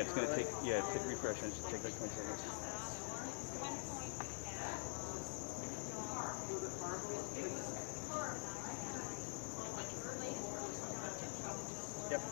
Yeah, it's gonna take. Yeah, take refresh and take like 20 seconds. Yep.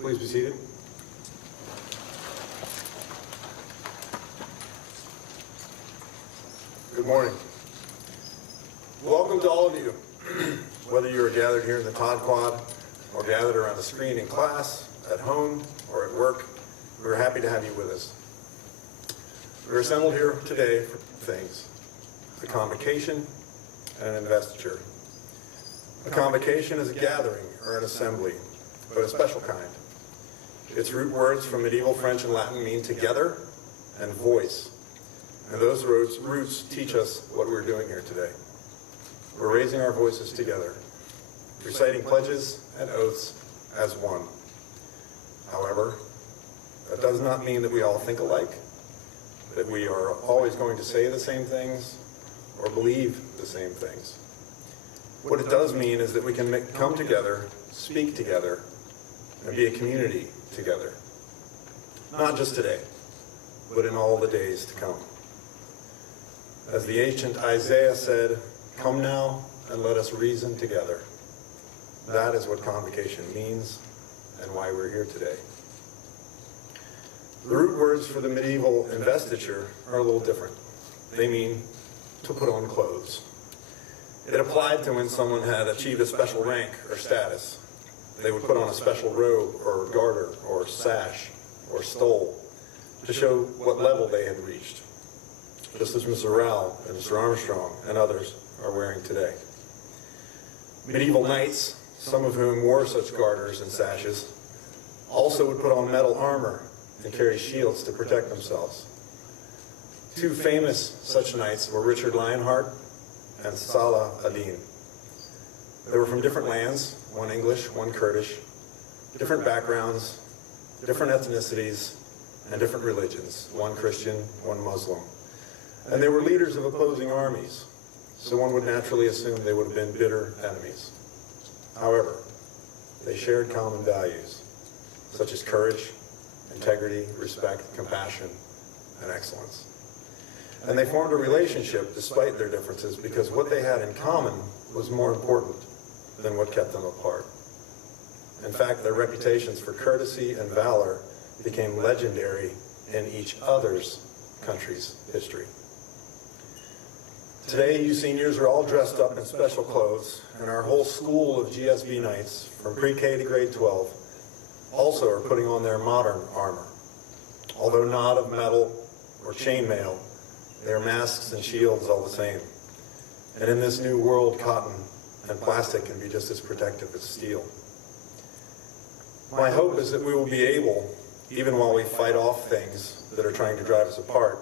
Please be seated. Good morning. Welcome to all of you. Whether you are gathered here in the Todd Quad or gathered around the screen in class, at home, or at work, we're happy to have you with us. We're assembled here today for things: a convocation and an investiture. A convocation is a gathering or an assembly, but a special kind. Its root words from medieval French and Latin mean together and voice. And those roots teach us what we're doing here today. We're raising our voices together, reciting pledges and oaths as one. However, that does not mean that we all think alike, that we are always going to say the same things or believe the same things. What it does mean is that we can come together, speak together, and be a community together. Not just today, but in all the days to come. As the ancient Isaiah said, "Come now and let us reason together." That is what convocation means and why we're here today. The root words for the medieval investiture are a little different. They mean to put on clothes. It applied to when someone had achieved a special rank or status. They would put on a special robe or garter or sash or stole to show what level they had reached, just as Mr. Rowell and Mr. Armstrong and others are wearing today. Medieval knights, some of whom wore such garters and sashes, also would put on metal armor and carry shields to protect themselves. Two famous such knights were Richard Lionheart and Salah ad-Din. They were from different lands, one English, one Kurdish, different backgrounds, different ethnicities, and different religions, one Christian, one Muslim. And they were leaders of opposing armies, so one would naturally assume they would have been bitter enemies. However, they shared common values, such as courage, integrity, respect, compassion, and excellence. And they formed a relationship despite their differences because what they had in common was more important than what kept them apart. In fact, their reputations for courtesy and valor became legendary in each other's country's history. Today, you seniors are all dressed up in special clothes, and our whole school of GSB Knights, from pre-K to grade 12, also are putting on their modern armor. Although not of metal or chainmail, their masks and shields all the same. And in this new world, cotton and plastic can be just as protective as steel. My hope is that we will be able, even while we fight off things that are trying to drive us apart,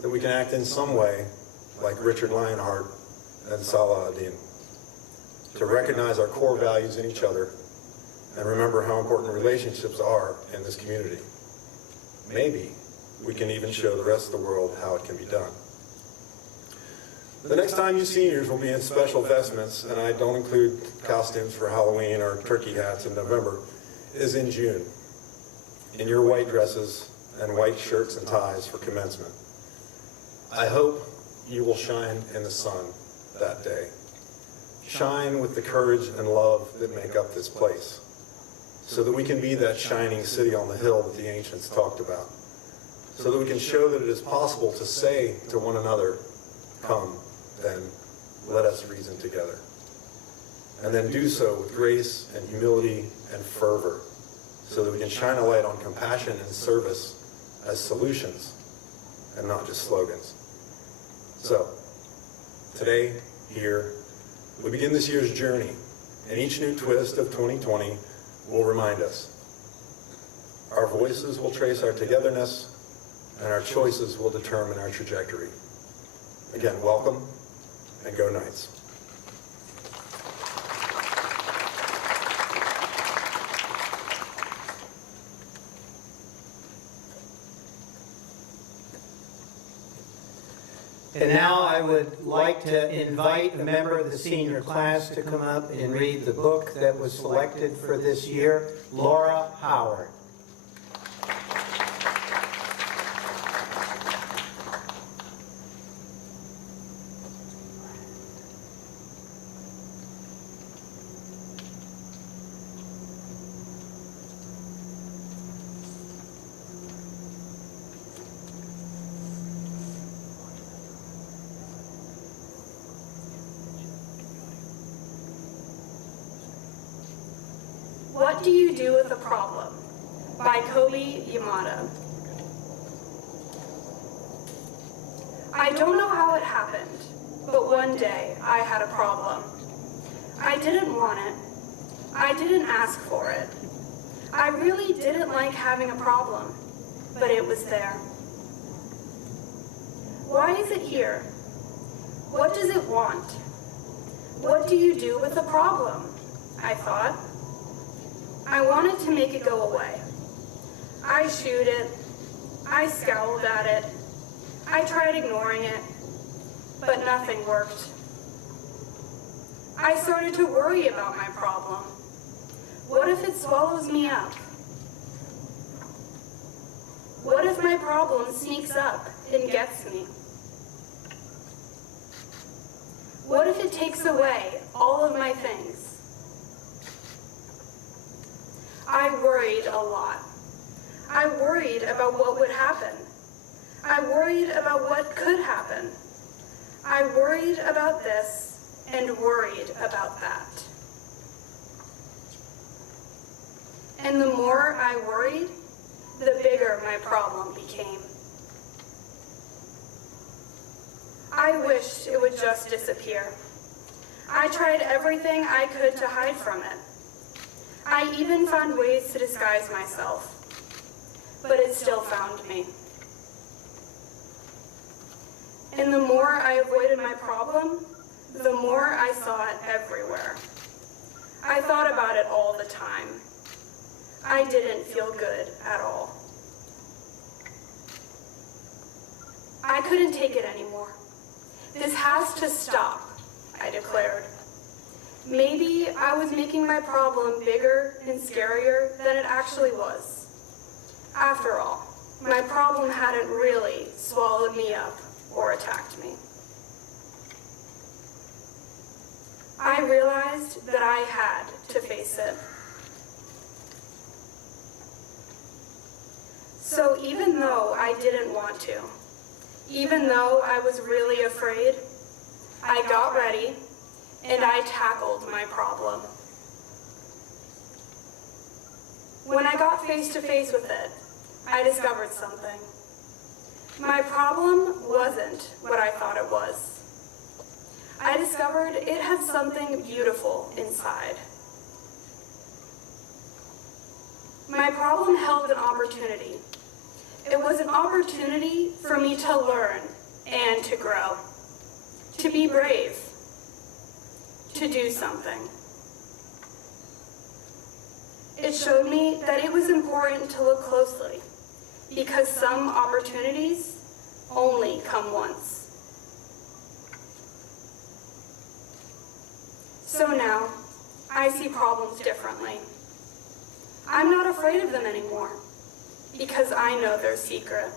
that we can act in some way like Richard Lionheart and Salah ad-Din, to recognize our core values in each other and remember how important relationships are in this community. Maybe we can even show the rest of the world how it can be done. The next time you seniors will be in special vestments, and I don't include costumes for Halloween or turkey hats in November, is in June, in your white dresses and white shirts and ties for commencement. I hope you will shine in the sun that day. Shine with the courage and love that make up this place, so that we can be that shining city on the hill that the ancients talked about, so that we can show that it is possible to say to one another, "Come, then, let us reason together." And then do so with grace and humility and fervor, so that we can shine a light on compassion and service as solutions and not just slogans. So, today, here, we begin this year's journey, and each new twist of 2020 will remind us. Our voices will trace our togetherness, and our choices will determine our trajectory. Again, welcome, and go Knights. And now I would like to invite a member of the senior class to come up and read the book that was selected for this year, Laura Howard. What Do You Do with a Problem? By Kobe Yamada. I don't know how it happened, but one day I had a problem. I didn't want it. I didn't ask for it. I really didn't like having a problem, but it was there. Why is it here? What does it want? What do you do with a problem? I thought. I wanted to make it go away. I shooed it. I scowled at it. I tried ignoring it, but nothing worked. I started to worry about my problem. What if it swallows me up? What if my problem sneaks up and gets me? What if it takes away all of my things? I worried a lot. I worried about what would happen. I worried about what could happen. I worried about this and worried about that. And the more I worried, the bigger my problem became. I wished it would just disappear. I tried everything I could to hide from it. I even found ways to disguise myself, but it still found me. And the more I avoided my problem, the more I saw it everywhere. I thought about it all the time. I didn't feel good at all. I couldn't take it anymore. This has to stop, I declared. Maybe I was making my problem bigger and scarier than it actually was. After all, my problem hadn't really swallowed me up or attacked me. I realized that I had to face it. So even though I didn't want to, even though I was really afraid, I got ready and I tackled my problem. When I got face to face with it, I discovered something. My problem wasn't what I thought it was. I discovered it had something beautiful inside. My problem held an opportunity. It was an opportunity for me to learn and to grow, to be brave, to do something. It showed me that it was important to look closely, because some opportunities only come once. So now, I see problems differently. I'm not afraid of them anymore, because I know their secret.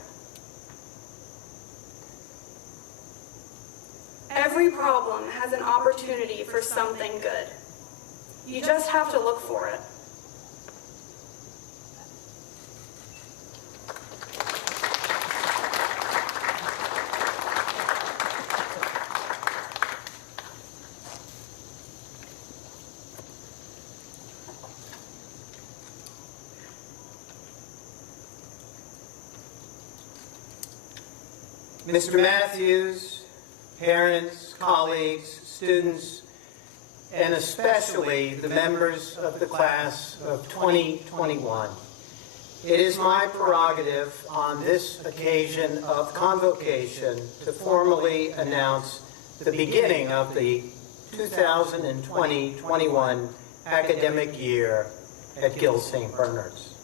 Every problem has an opportunity for something good. You just have to look for it. Mr. Matthews, parents, colleagues, students, and especially the members of the class of 2021. It is my prerogative on this occasion of convocation to formally announce the beginning of the 2020-21 academic year at Gill St. Bernard's.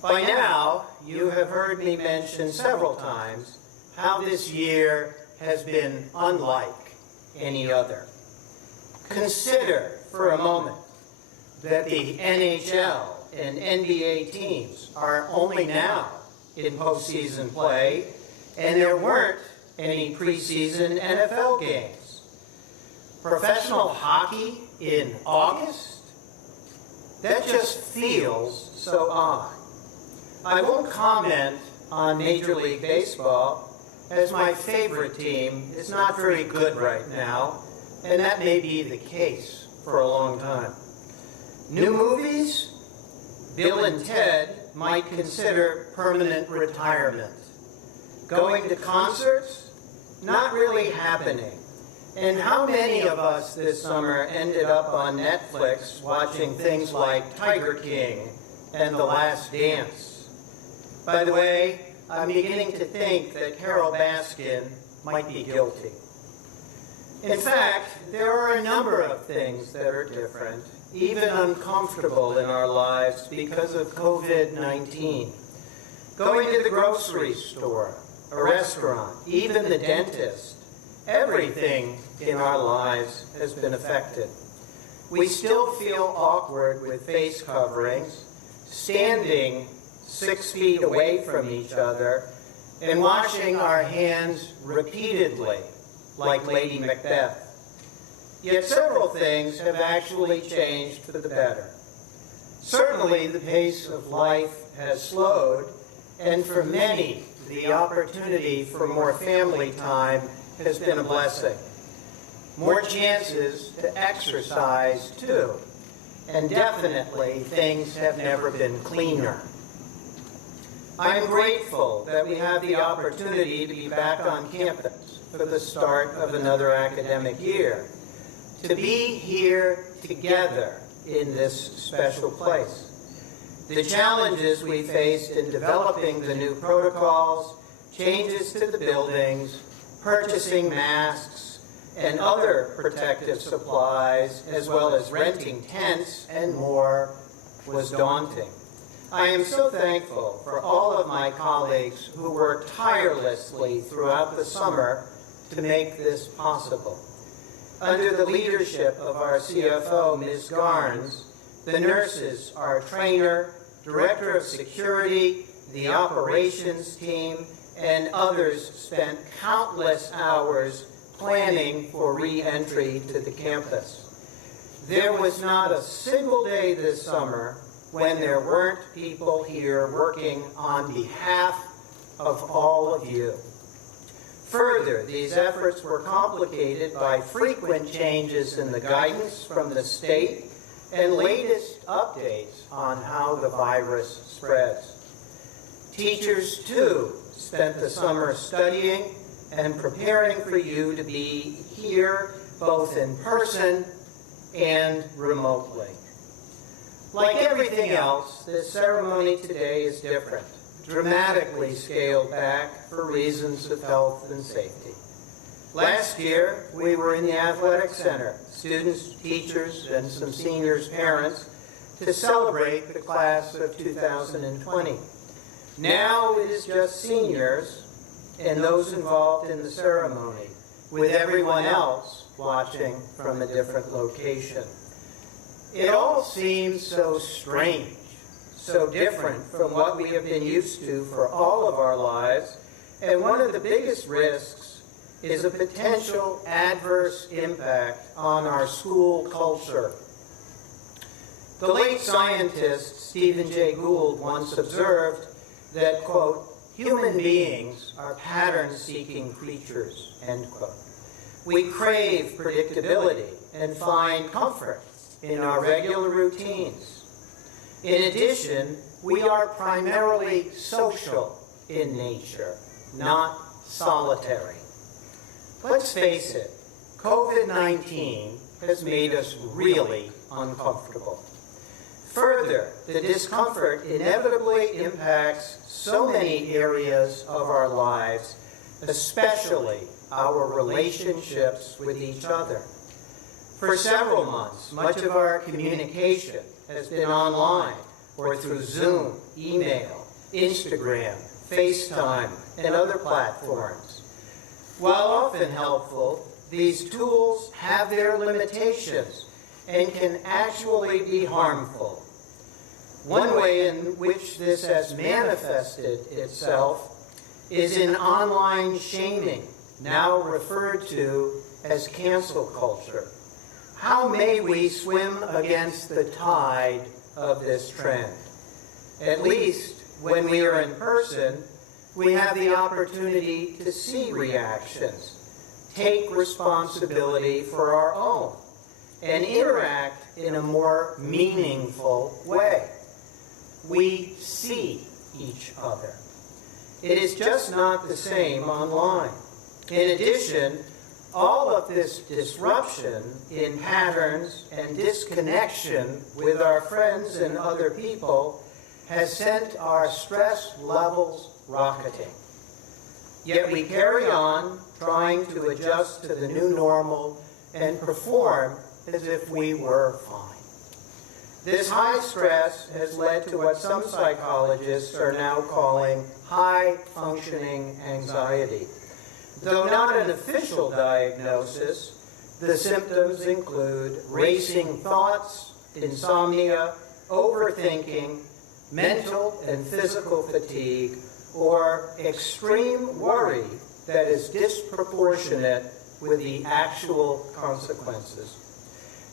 By now, you have heard me mention several times how this year has been unlike any other. Consider for a moment that the NHL and NBA teams are only now in postseason play, and there weren't any preseason NFL games. Professional hockey in August? That just feels so odd. I won't comment on Major League Baseball, as my favorite team is not very good right now, and that may be the case for a long time. New movies? Bill and Ted might consider permanent retirement. Going to concerts? Not really happening. And how many of us this summer ended up on Netflix watching things like Tiger King and The Last Dance? By the way, I'm beginning to think that Carol Baskin might be guilty. In fact, there are a number of things that are different, even uncomfortable in our lives because of COVID-19. Going to the grocery store, a restaurant, even the dentist, everything in our lives has been affected. We still feel awkward with face coverings, standing 6 feet away from each other, and washing our hands repeatedly, like Lady Macbeth. Yet several things have actually changed for the better. Certainly, the pace of life has slowed, and for many, the opportunity for more family time has been a blessing. More chances to exercise, too. And definitely, things have never been cleaner. I'm grateful that we have the opportunity to be back on campus for the start of another academic year, to be here together in this special place. The challenges we faced in developing the new protocols, changes to the buildings, purchasing masks and other protective supplies, as well as renting tents and more, was daunting. I am so thankful for all of my colleagues who worked tirelessly throughout the summer to make this possible. Under the leadership of our CFO, Ms. Garnes, the nurses, our trainer, director of security, the operations team, and others spent countless hours planning for re-entry to the campus. There was not a single day this summer when there weren't people here working on behalf of all of you. Further, these efforts were complicated by frequent changes in the guidance from the state and latest updates on how the virus spreads. Teachers, too, spent the summer studying and preparing for you to be here both in person and remotely. Like everything else, this ceremony today is different, dramatically scaled back for reasons of health and safety. Last year, we were in the athletic center, students, teachers, and some seniors' parents, to celebrate the class of 2020. Now it is just seniors and those involved in the ceremony, with everyone else watching from a different location. It all seems so strange, so different from what we have been used to for all of our lives, and one of the biggest risks is a potential adverse impact on our school culture. The late scientist Stephen Jay Gould once observed that, quote, "Human beings are pattern-seeking creatures," end quote. We crave predictability and find comfort in our regular routines. In addition, we are primarily social in nature, not solitary. Let's face it, COVID-19 has made us really uncomfortable. Further, the discomfort inevitably impacts so many areas of our lives, especially our relationships with each other. For several months, much of our communication has been online or through Zoom, email, Instagram, FaceTime, and other platforms. While often helpful, these tools have their limitations and can actually be harmful. One way in which this has manifested itself is in online shaming, now referred to as cancel culture. How may we swim against the tide of this trend? At least when we are in person, we have the opportunity to see reactions, take responsibility for our own, and interact in a more meaningful way. We see each other. It is just not the same online. In addition, all of this disruption in patterns and disconnection with our friends and other people has sent our stress levels rocketing. Yet we carry on trying to adjust to the new normal and perform as if we were fine. This high stress has led to what some psychologists are now calling high-functioning anxiety. Though not an official diagnosis, the symptoms include racing thoughts, insomnia, overthinking, mental and physical fatigue, or extreme worry that is disproportionate with the actual consequences.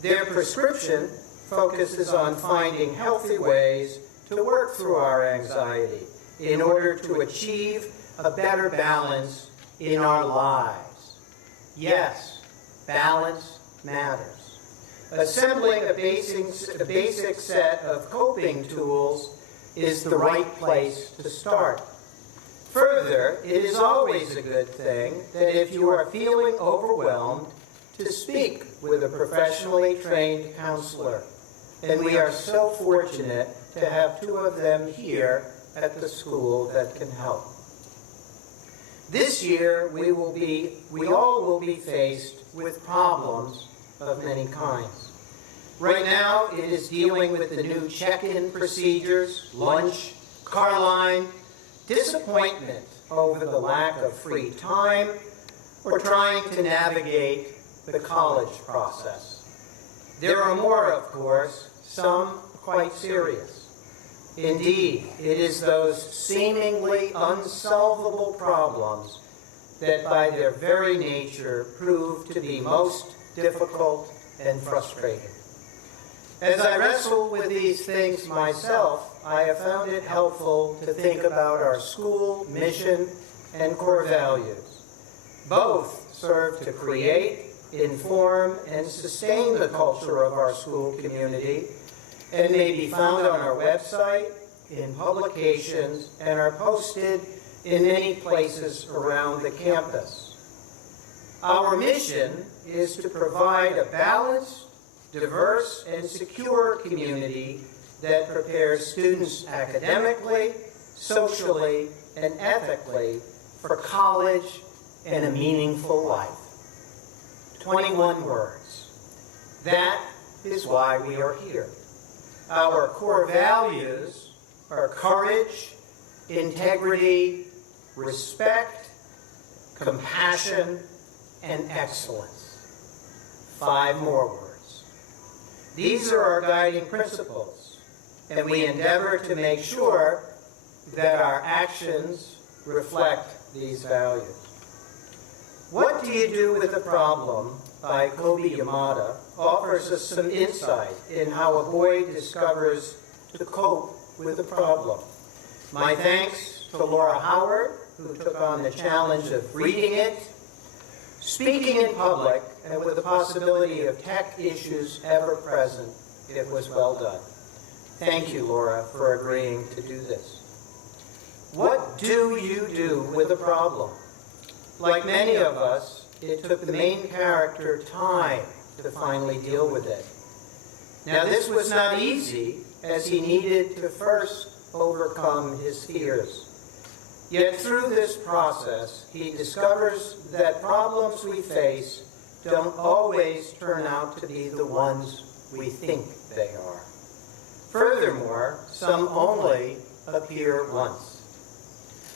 Their prescription focuses on finding healthy ways to work through our anxiety in order to achieve a better balance in our lives. Yes, balance matters. Assembling a basic set of coping tools is the right place to start. Further, it is always a good thing that if you are feeling overwhelmed, to speak with a professionally trained counselor. And we are so fortunate to have two of them here at the school that can help. This year, we all will be faced with problems of many kinds. Right now, it is dealing with the new check-in procedures, lunch, car line, disappointment over the lack of free time, or trying to navigate the college process. There are more, of course, some quite serious. Indeed, it is those seemingly unsolvable problems that by their very nature prove to be most difficult and frustrating. As I wrestle with these things myself, I have found it helpful to think about our school mission and core values. Both serve to create, inform, and sustain the culture of our school community, and may be found on our website, in publications, and are posted in many places around the campus. Our mission is to provide a balanced, diverse, and secure community that prepares students academically, socially, and ethically for college and a meaningful life. 21 words. That is why we are here. Our core values are courage, integrity, respect, compassion, and excellence. 5 more words. These are our guiding principles, and we endeavor to make sure that our actions reflect these values. What Do You Do with a Problem by Kobe Yamada offers us some insight in how a boy discovers to cope with a problem. My thanks to Laura Howard, who took on the challenge of reading it, speaking in public, and with the possibility of tech issues ever present. It was well done. Thank you, Laura, for agreeing to do this. What do you do with a problem? Like many of us, it took the main character time to finally deal with it. Now, this was not easy, as he needed to first overcome his fears. Yet through this process, he discovers that problems we face don't always turn out to be the ones we think they are. Furthermore, some only appear once.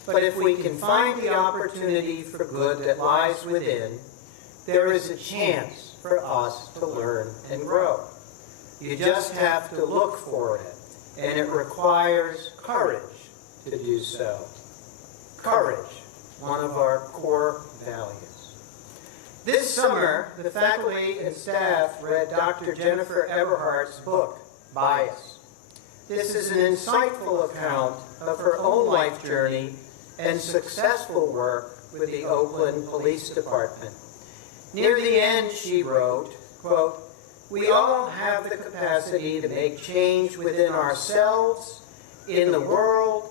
But if we can find the opportunity for good that lies within, there is a chance for us to learn and grow. You just have to look for it, and it requires courage to do so. Courage, one of our core values. This summer, the faculty and staff read Dr. Jennifer Eberhardt's book, Bias. This is an insightful account of her own life journey and successful work with the Oakland Police Department. Near the end, she wrote, quote, We all have the capacity to make change within ourselves, in the world,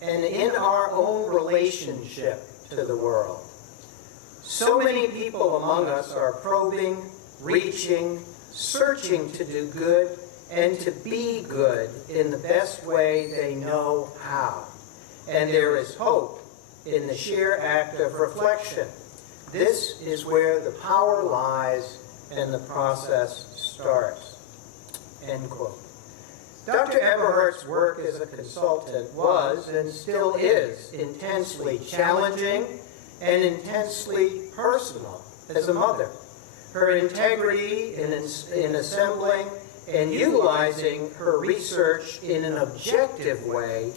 and in our own relationship to the world. So many people among us are probing, reaching, searching to do good and to be good in the best way they know how. And there is hope in the sheer act of reflection. This is where the power lies and the process starts. End quote. Dr. Eberhardt's work as a consultant was and still is intensely challenging and intensely personal as a mother. Her integrity in assembling and utilizing her research in an objective way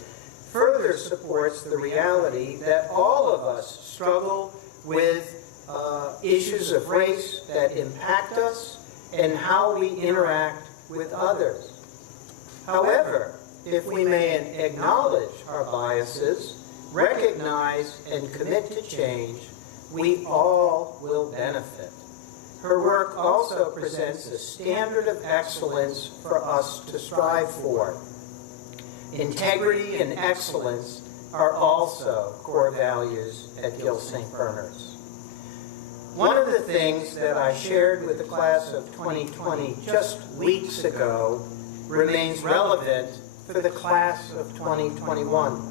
further supports the reality that all of us struggle with issues of race that impact us and how we interact with others. However, if we may acknowledge our biases, recognize and commit to change, we all will benefit. Her work also presents a standard of excellence for us to strive for. Integrity and excellence are also core values at Gil St. Bernard's. One of the things that I shared with the class of 2020 just weeks ago remains relevant for the class of 2021.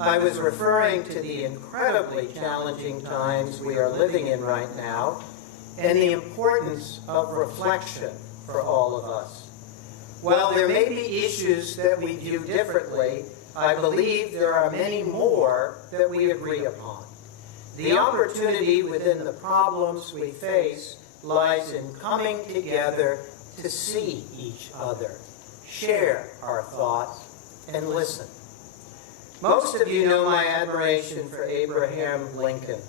I was referring to the incredibly challenging times we are living in right now and the importance of reflection for all of us. While there may be issues that we view differently, I believe there are many more that we agree upon. The opportunity within the problems we face lies in coming together to see each other, share our thoughts, and listen. Most of you know my admiration for Abraham Lincoln.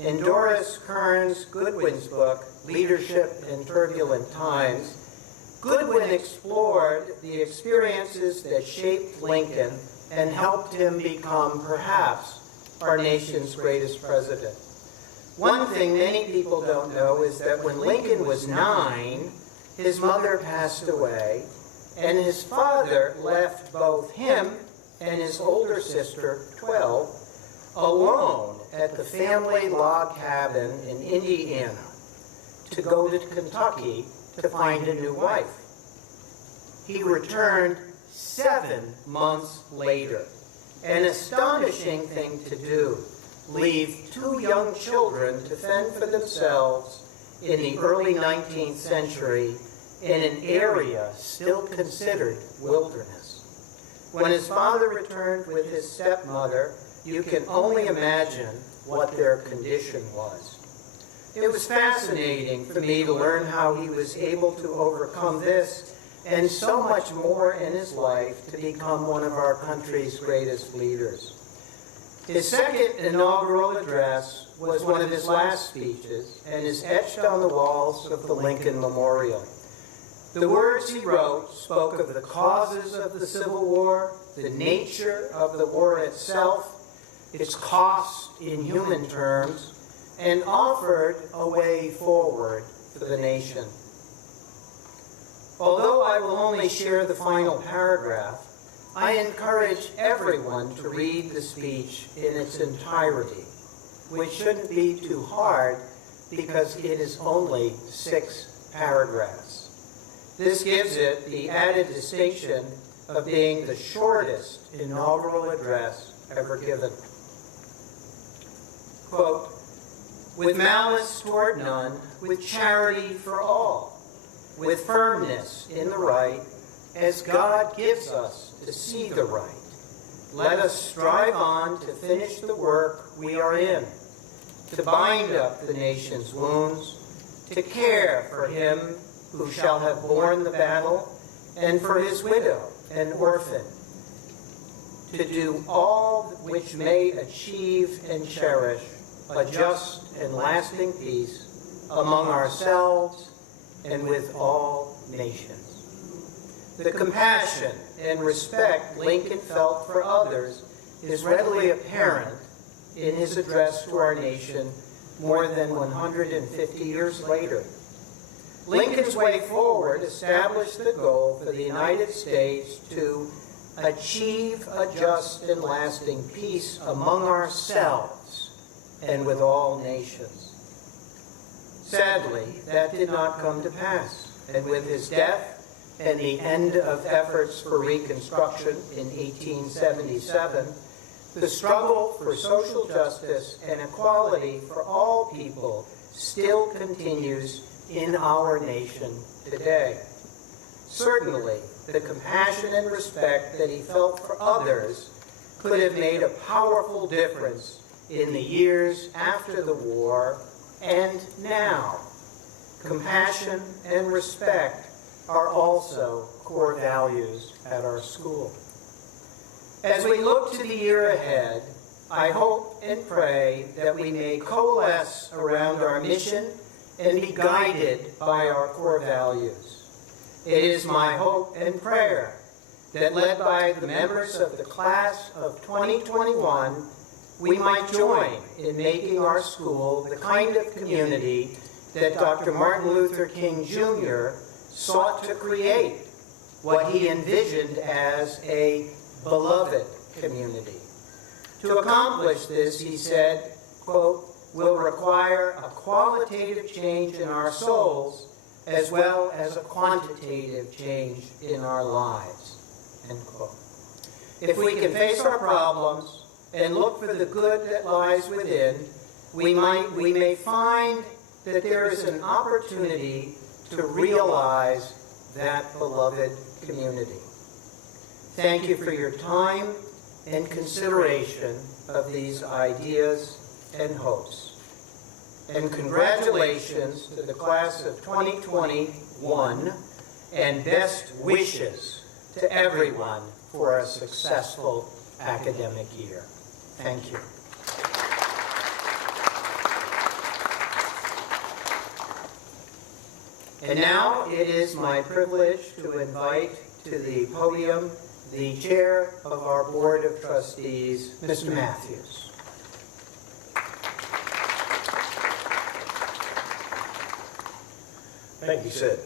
In Doris Kearns Goodwin's book, Leadership in Turbulent Times, Goodwin explored the experiences that shaped Lincoln and helped him become, perhaps, our nation's greatest president. One thing many people don't know is that when Lincoln was 9, his mother passed away, and his father left both him and his older sister, 12, alone at the family log cabin in Indiana to go to Kentucky to find a new wife. He returned 7 months later. An astonishing thing to do, leave 2 young children to fend for themselves in the early 19th century in an area still considered wilderness. When his father returned with his stepmother, you can only imagine what their condition was. It was fascinating for me to learn how he was able to overcome this and so much more in his life to become one of our country's greatest leaders. His second inaugural address was one of his last speeches and is etched on the walls of the Lincoln Memorial. The words he wrote spoke of the causes of the Civil War, the nature of the war itself, its cost in human terms, and offered a way forward for the nation. Although I will only share the final paragraph, I encourage everyone to read the speech in its entirety, which shouldn't be too hard because it is only 6 paragraphs. This gives it the added distinction of being the shortest inaugural address ever given. Quote, "With malice toward none, with charity for all, with firmness in the right, as God gives us to see the right. Let us strive on to finish the work we are in, to bind up the nation's wounds, to care for him who shall have borne the battle, and for his widow and orphan, to do all which may achieve and cherish a just and lasting peace among ourselves and with all nations." The compassion and respect Lincoln felt for others is readily apparent in his address to our nation more than 150 years later. Lincoln's Way Forward established the goal for the United States to achieve a just and lasting peace among ourselves and with all nations. Sadly, that did not come to pass, and with his death and the end of efforts for Reconstruction in 1877, the struggle for social justice and equality for all people still continues in our nation today. Certainly, the compassion and respect that he felt for others could have made a powerful difference in the years after the war and now. Compassion and respect are also core values at our school. As we look to the year ahead, I hope and pray that we may coalesce around our mission and be guided by our core values. It is my hope and prayer that, led by the members of the class of 2021, we might join in making our school the kind of community that Dr. Martin Luther King Jr. sought to create, what he envisioned as a beloved community. To accomplish this, he said, quote, will require a qualitative change in our souls as well as a quantitative change in our lives, end quote. If we can face our problems and look for the good that lies within, we may find that there is an opportunity to realize that beloved community. Thank you for your time and consideration of these ideas and hopes. And congratulations to the class of 2021, and best wishes to everyone for a successful academic year. Thank you. And now it is my privilege to invite to the podium the chair of our Board of Trustees, Mr. Matthews. Thank you, Sid.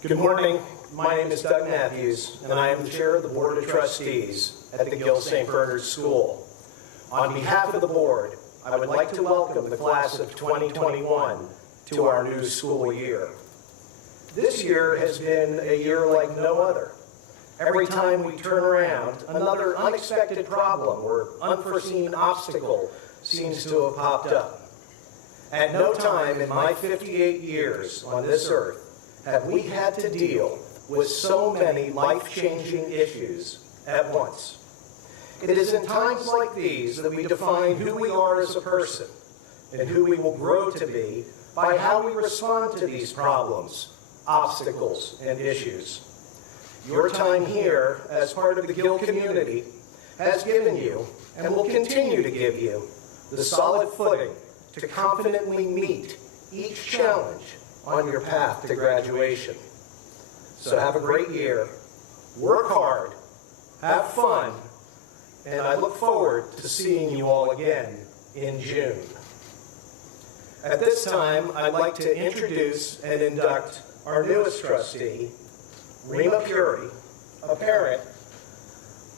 Good morning. My name is Doug Matthews, and I am the chair of the Board of Trustees at the Gill St. Bernard's School. On behalf of the board, I would like to welcome the class of 2021 to our new school year. This year has been a year like no other. Every time we turn around, another unexpected problem or unforeseen obstacle seems to have popped up. At no time in my 58 years on this earth have we had to deal with so many life-changing issues at once. It is in times like these that we define who we are as a person and who we will grow to be by how we respond to these problems, obstacles, and issues. Your time here as part of the Gill community has given you and will continue to give you the solid footing to confidently meet each challenge on your path to graduation. So have a great year, work hard, have fun, and I look forward to seeing you all again in June. At this time, I'd like to introduce and induct our newest trustee, Rima Puri, a parent,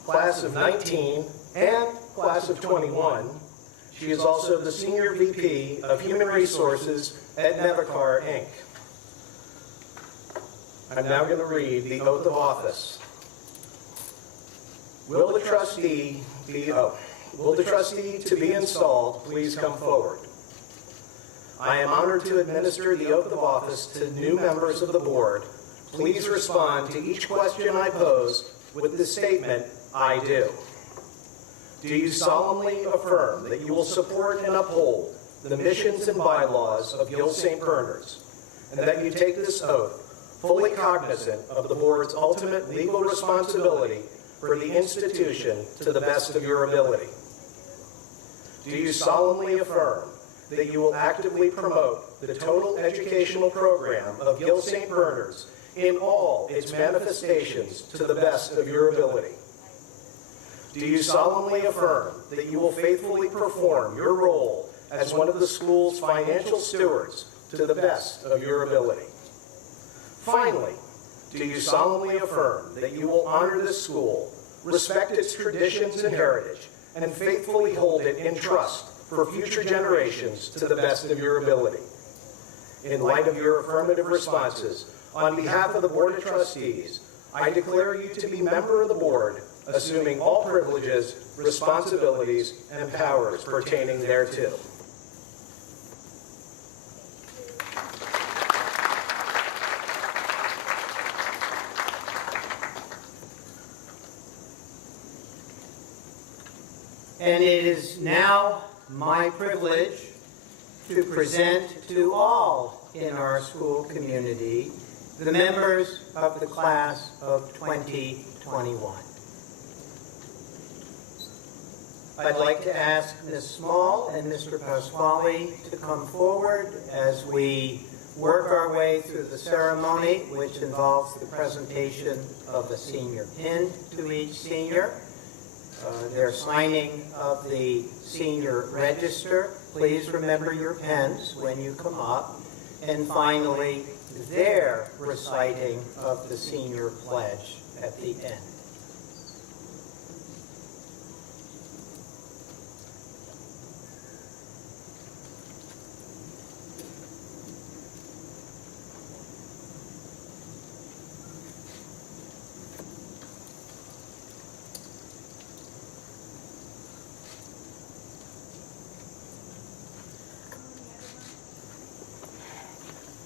class of 19 and class of 21. She is also the Senior VP of Human Resources at Nevicar, Inc. I'm now going to read the oath of office. Will the trustee to be installed please come forward? I am honored to administer the oath of office to new members of the board. Please respond to each question I pose with the statement, I do. Do you solemnly affirm that you will support and uphold the missions and bylaws of Gill St. Bernard's, and that you take this oath fully cognizant of the board's ultimate legal responsibility for the institution to the best of your ability? Do you solemnly affirm that you will actively promote the total educational program of Gill St. Bernard's in all its manifestations to the best of your ability? Do you solemnly affirm that you will faithfully perform your role as one of the school's financial stewards to the best of your ability. Finally, do you solemnly affirm that you will honor this school, respect its traditions and heritage, and faithfully hold it in trust for future generations to the best of your ability? In light of your affirmative responses, on behalf of the Board of Trustees, I declare you to be member of the board, assuming all privileges, responsibilities, and powers pertaining thereto. And it is now my privilege to present to all in our school community the members of the class of 2021. I'd like to ask Ms. Small and Mr. Pasquale to come forward as we work our way through the ceremony, which involves the presentation of a senior pin to each senior, their signing of the senior register. Please remember your pens when you come up. And finally, their reciting of the senior pledge at the end.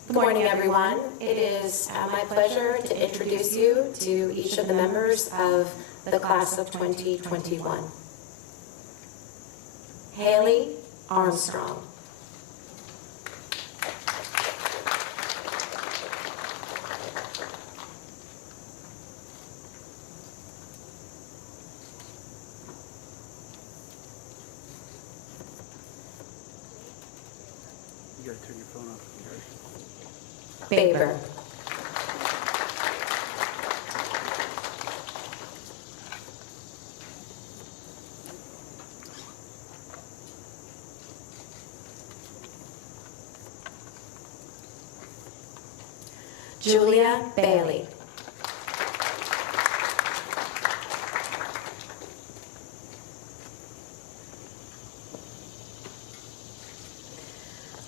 Good morning, everyone. It is my pleasure to introduce you to each of the members of the class of 2021. Haley Armstrong. You gotta turn your phone off. Baber. Julia Bailey.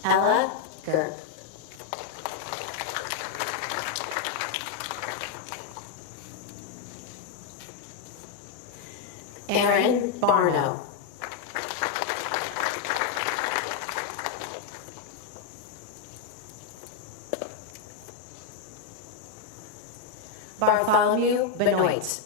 Ella Gerb. Aaron Barno. Bartholomew Benoit.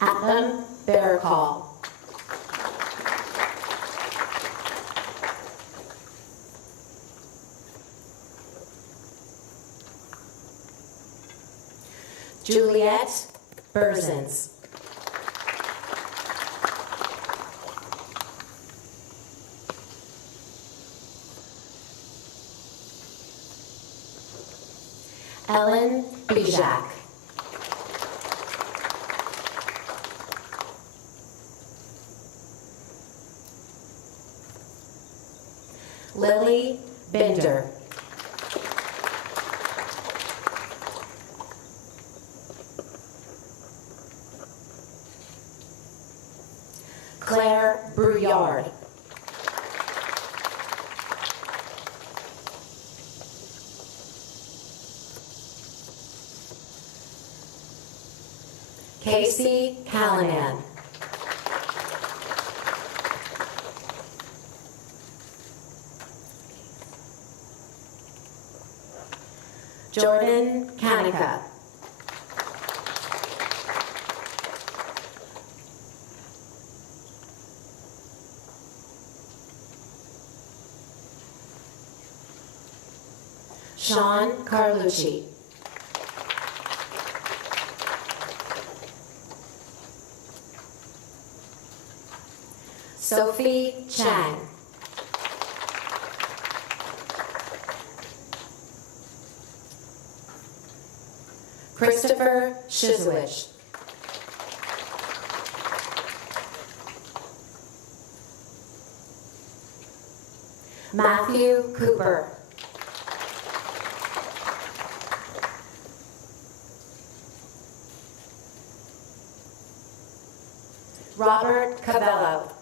Atham Barakal. Juliet Berzins. Ellen Bijak. Lily Binder. Claire Brouillard. Casey Callanan. Jordan Kanika. Sean Carlucci. Sophie Chang. Christopher Shizwich. Matthew Cooper. Robert Cavello.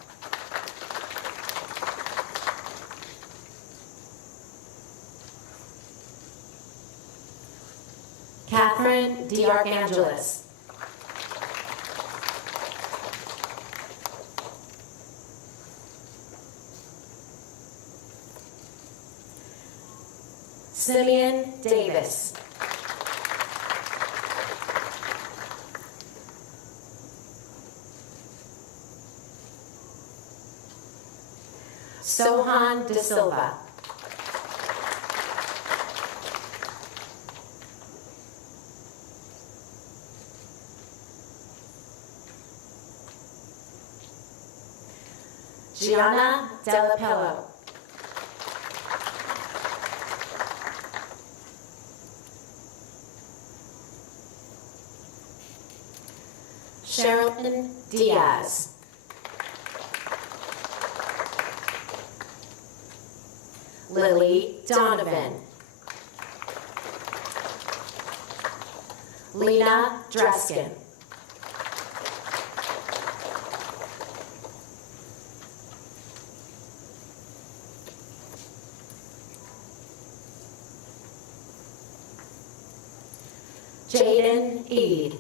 Catherine DeArchangelis. Simeon Davis. Sohan De Silva. Gianna Della Pello. Sherilyn Diaz. Lily Donovan. Lena Dreskin. Jaden Eade.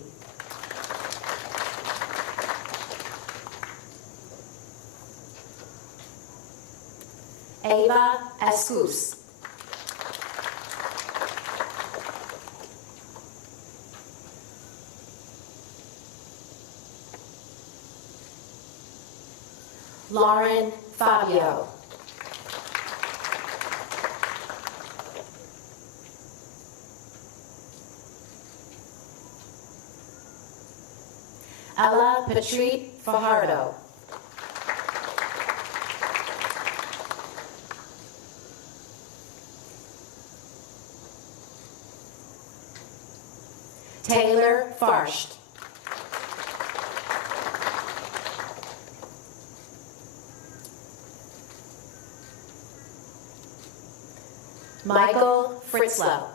Ava Escus. Lauren Fabio. Ella Patrice Fajardo. Taylor Farsht. Michael Fritzlow.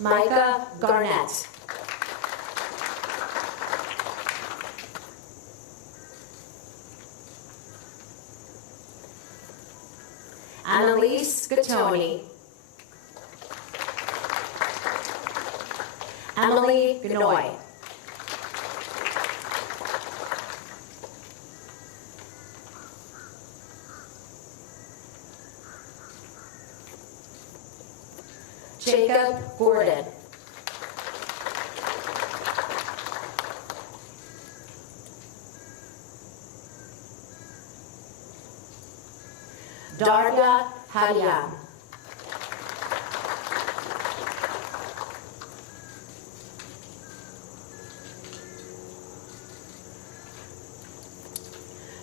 Micah Garnett. Annalise Gattoni. Emily Gnoy. Jacob Gordon. Darga Hayam.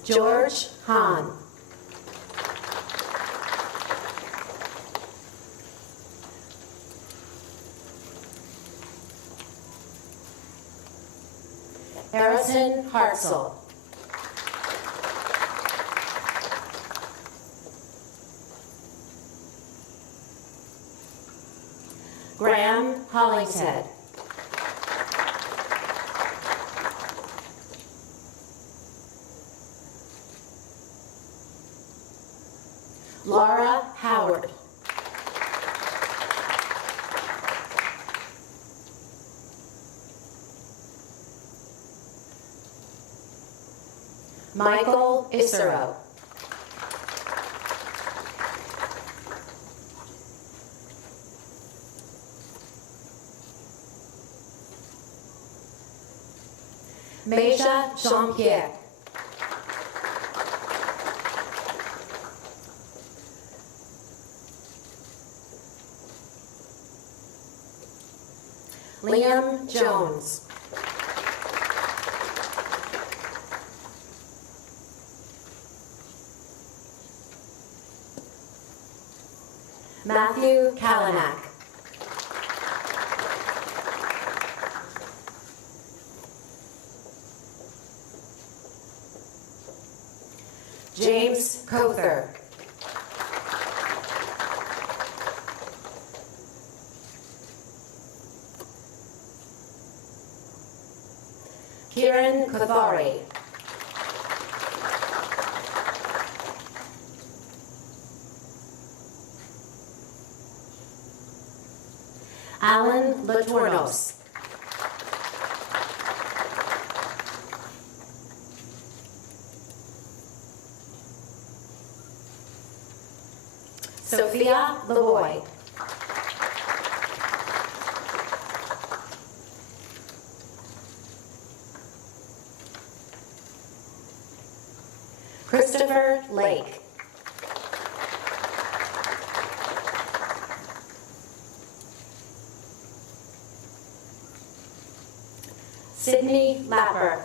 George Hahn. Harrison Hartzell. Graham Hollingshead. Laura Howard. Michael Isero. Meja Jean-Pierre. Liam Jones. Matthew Kalanak. James Kother. Kiran Kothari. Alan Latornos. Sophia Lavoy. Christopher Lake. Sydney Lapper.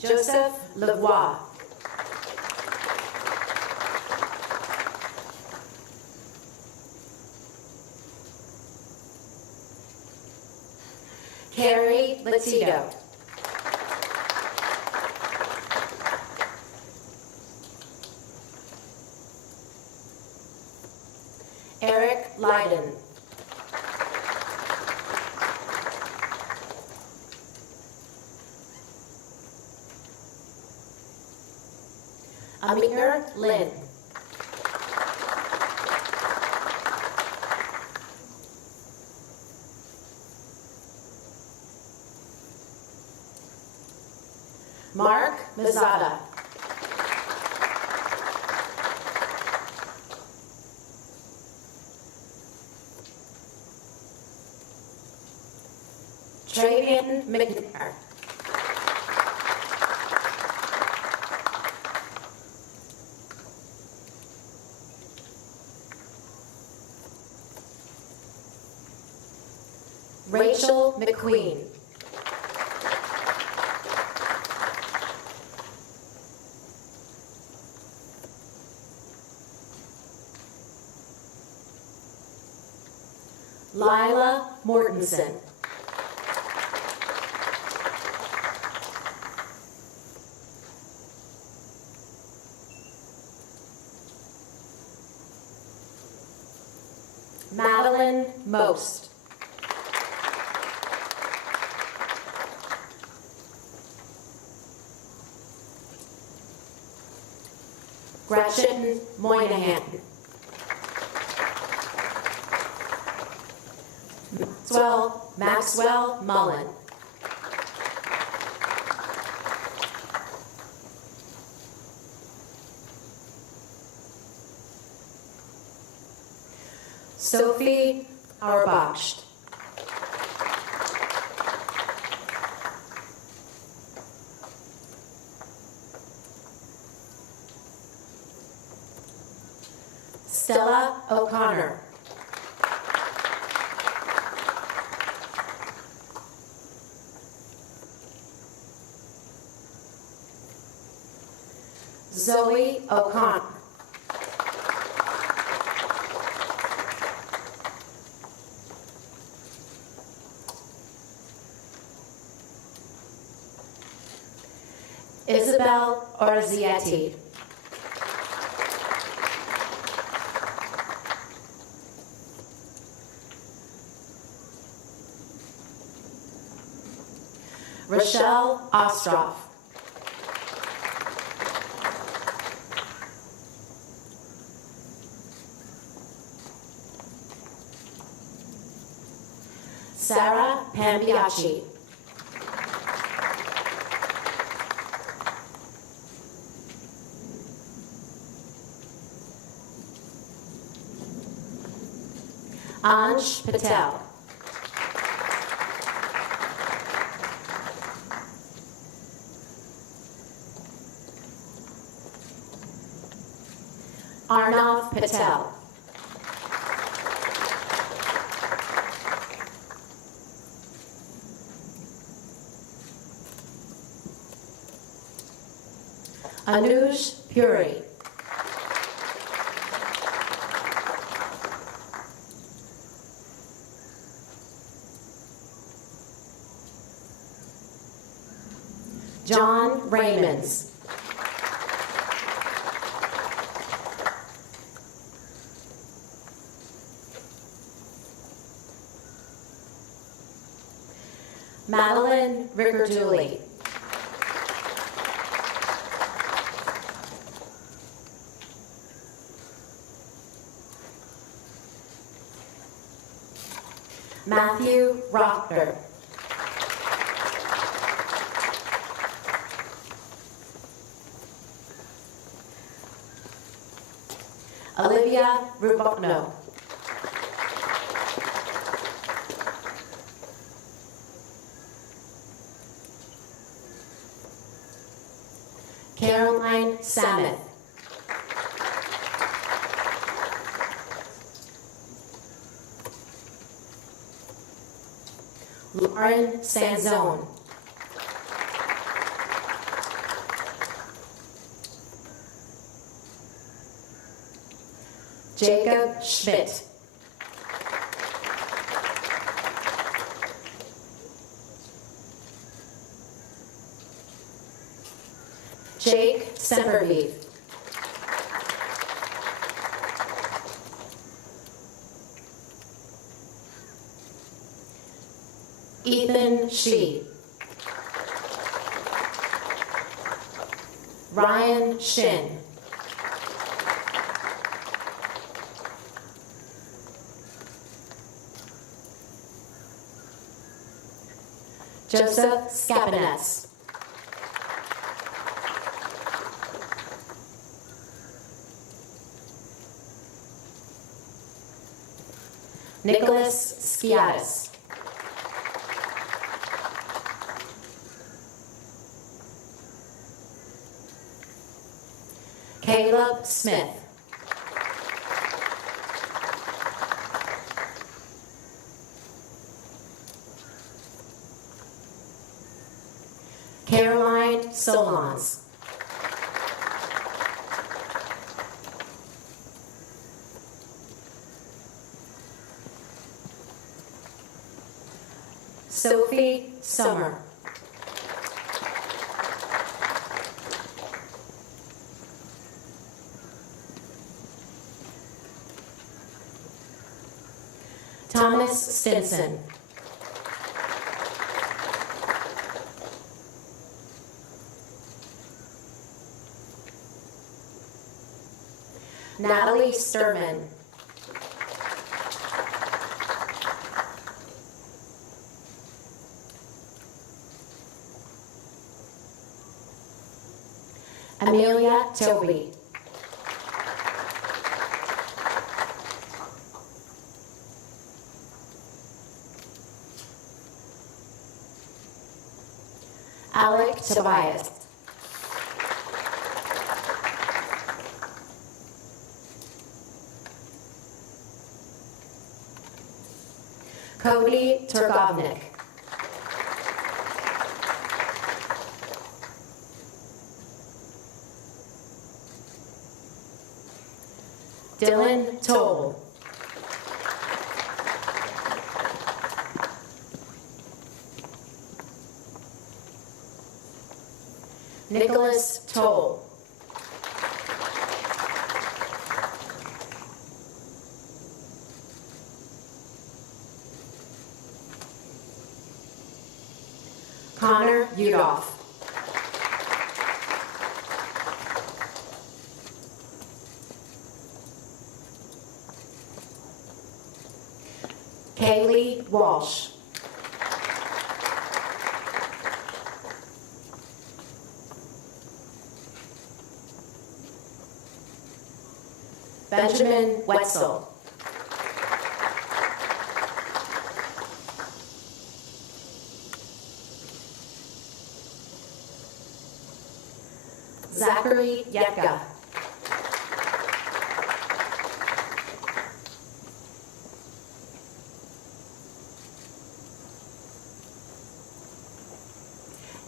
Joseph Lavoie. Carrie Latito. Eric Leiden. Amir Lin. Mark Mazzata. Travian McNair. Rachel McQueen. Lila Mortensen. Madeline Most. Gretchen Moynihan. Maxwell Mullen. Sophie Auerbach. Stella O'Connor. Zoe O'Connor. Isabel Orzietti. Rochelle Ostroff. Sarah Pambiachi. Anj Patel. Arnav Patel. Anuj Puri. John Raymonds. Madeline Ricarduli. Matthew Rocker. Olivia Rubano. Caroline Samet. Lauren Sanzone. Jacob Schmidt. Jake Sempervive. Ethan Shee. Ryan Shin. Joseph Scapines. Nicholas Skiatis. Caleb Smith. Caroline Solons. Sophie Sommer. Thomas Stinson. Natalie Sturman. Amelia Toby. Alec Tobias. Cody Turgovnik. Dylan Toll. Nicholas Toll. Connor Udoff. Kaylee Walsh. Benjamin Wetzel. Zachary Yetka.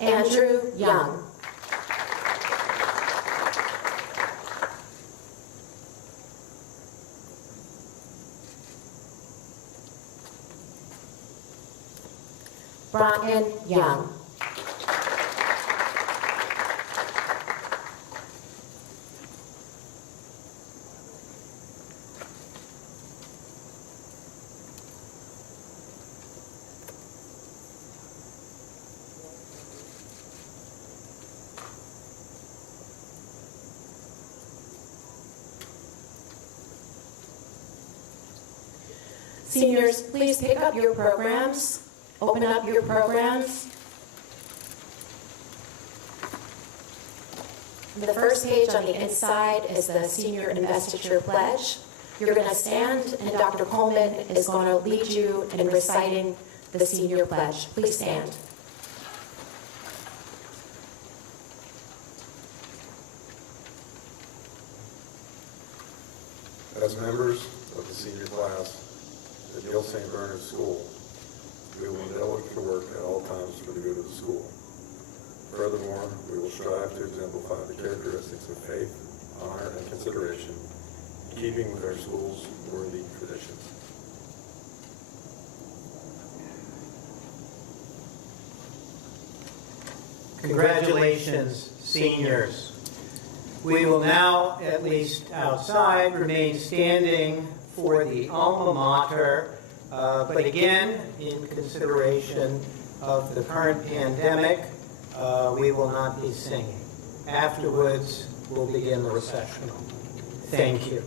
Andrew Young. Bronken Young. Seniors, please pick up your programs. Open up your programs. The first page on the inside is the Senior Investiture Pledge. You're going to stand, and Dr. Coleman is going to lead you in reciting the Senior Pledge. Please stand. As members of the senior class at Gill St. Bernard School, we will endeavor to work at all times for the good of the school. Furthermore, we will strive to exemplify the characteristics of faith, honor, and consideration, in keeping with our school's worthy traditions. Congratulations, seniors. We will now, at least outside, remain standing for the alma mater, but again, in consideration of the current pandemic, we will not be singing. Afterwards, we'll begin the recessional. Thank you.